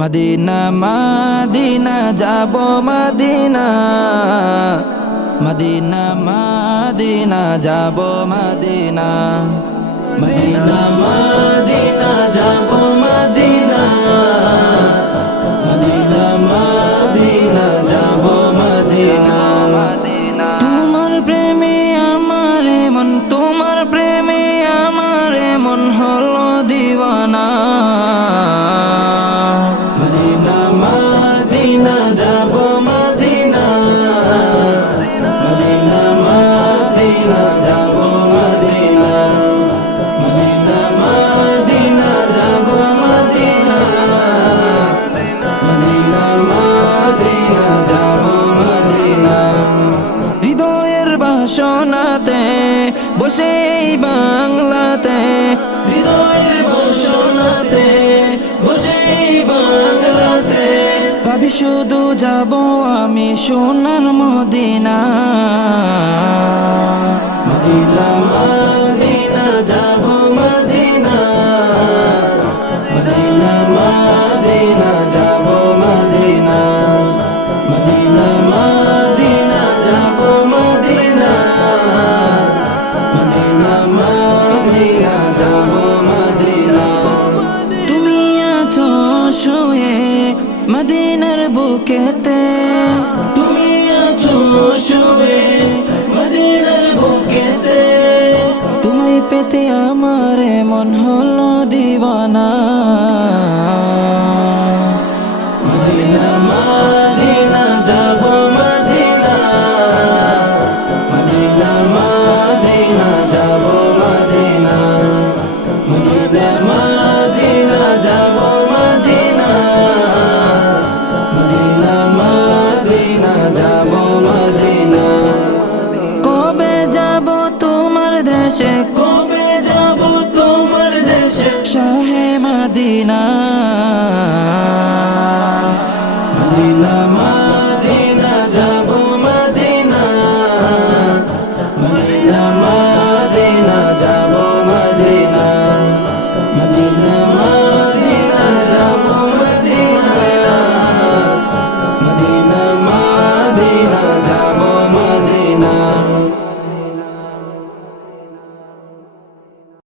Medina Medina যাব Medina, Medina Medina যাব Medina, Medina Medina যাব মদিনা, মদিনা মদিনা যাব মদিনা। তোমার প্রেমে আমার মন, তোমার প্রেমে আমার মন হলো দিওয়ানা। মদিনা মদিনা যাব মদিনা, মদিনা মদিনা যাব মদিনা, মদিনা মদিনা যাব মদিনা, মদিনা মদিনা যাব মদিনা। হৃদয়ের বাসনাতে বসে এই বাংলাতে, হৃদয়ের বাসনাতে বসে এই বাংলাতে, ভাবি শুধু যাব আমি সোনার মদিনা। মদিনা মদিনা যাব মদিনা, মদিনা মদিনা যাব মদিনা, মদিনা মদিনা যাব মদিনা, মদিনা মদিনা যাব মদিনা। তুমি আছো শুয়ে মদিনার বুকেতে, তুমি আছো শুয়ে মদিনার বুকেতে, তুমি পেতে আমার মন হলো দিওয়ানা। মদিনা মদিনা যাব মদিনা, মদিনা মদিনা যাব মদিনা, মদিনা মদিনা যাব মদিনা, মদিনা মদিনা যাব মদিনা। কবে যাব তোমার দেশে, কবে যাব তোমার দেশে, শাহে মদিনা।